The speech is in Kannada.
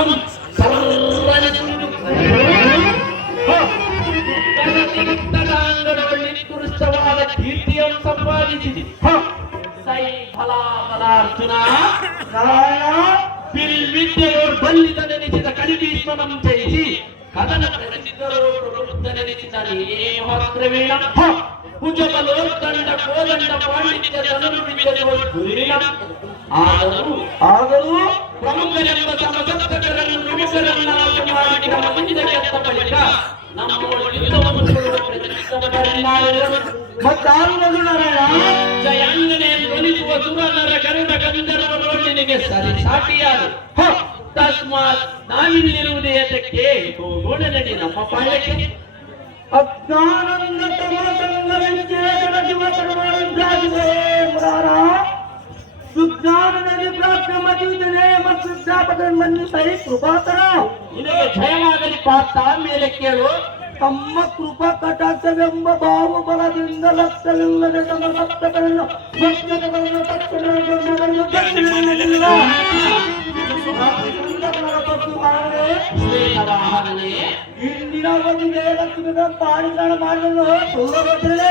ಕ್ಷಣಂ ಸರ್ವಣಿ ಉತ್ಕೃಷ್ಟವಾದ ಕೀರ್ತಿಯನ್ನು ಸಂಪಾದಿಸಿದೆ. ಸೈ ಫಲ ಫಲಾರ್ಜುನ ವಿದ್ಯೆಯೋರ್ ಬಲ್ಲಿದ ನೆನೆಸಿದ ಕಡಿಭೀಷ್ಮನಂ ಜಯಿಸಿ ಕದನ ನಡೆಸಿದರು ನೆನೆಸಿದ ನೇಮಾಸ್ತ್ರವೀಣ ಕುಜಬಲೋರ್ದಂಡ ಕೋದಂಡ ಪಾಂಡಿತ್ಯ ಆದರೂ ಪ್ರಮುಖರೆಂಬ ಸಮಸಪ್ತಕರನ್ನು ವಿವಿಧರನ್ನಾಶ ಮಾಡಿ ಮುಂದಿನ ಕೆತ್ತ ಬಳಿಕ ಜಯಾಂಗನೆ ಧ್ವನಿಸುವ ಸುರನರ ಗರುಡ ಗಂಧರ್ವ ನೋಡಿನಿಗೆ ಸರಿ ಸಾಟಿಯಾರು. ತಸ್ಮಾತ್ ನಾವಿಲ್ಲಿರುವುದೇ ಅದಕ್ಕೆ ಹೋಗೋಣ ನಡಿ ನಮ್ಮ ಪಾಯಕ್ಕೆ. ಅಜ್ಞಾನಂದ ತಮಸಂಗವಿಚ್ಛೇದನ ದಿವಸಮಾನಂದಾಗಿದೆ ಮುರಾರ ಸುಜ್ಞಾನದಲ್ಲಿ ಪ್ರಾಪ್ತಮತೀತನೇ ಮತ್ತು ಜ್ಞಾಪಕವನ್ನು ಸರಿ ಕೃಪಾತರ ನಿನಗೆ ಜಯವಾಗಲಿ ಪಾರ್ಥ. ಮೇಲೆ ಕೇಳು. ತಮ್ಮ ಕೃಪಾ ಕಟಾಕ್ಷವೆಂಬ ಬಾವು ಬಲದಿಂದ ಲಕ್ಷವಿಲ್ಲದೆ ತಮ್ಮ ಸಪ್ತಕರನ್ನು ಭಕ್ತಗಳನ್ನು ಇಂದಿನ ಒಂದಿಗೆ ಲಕ್ಷ್ಮಿಗಳ ಪಾಣಿಗಳ ಮಾಡಲು ದೂರಗೊತ್ತಿದೆ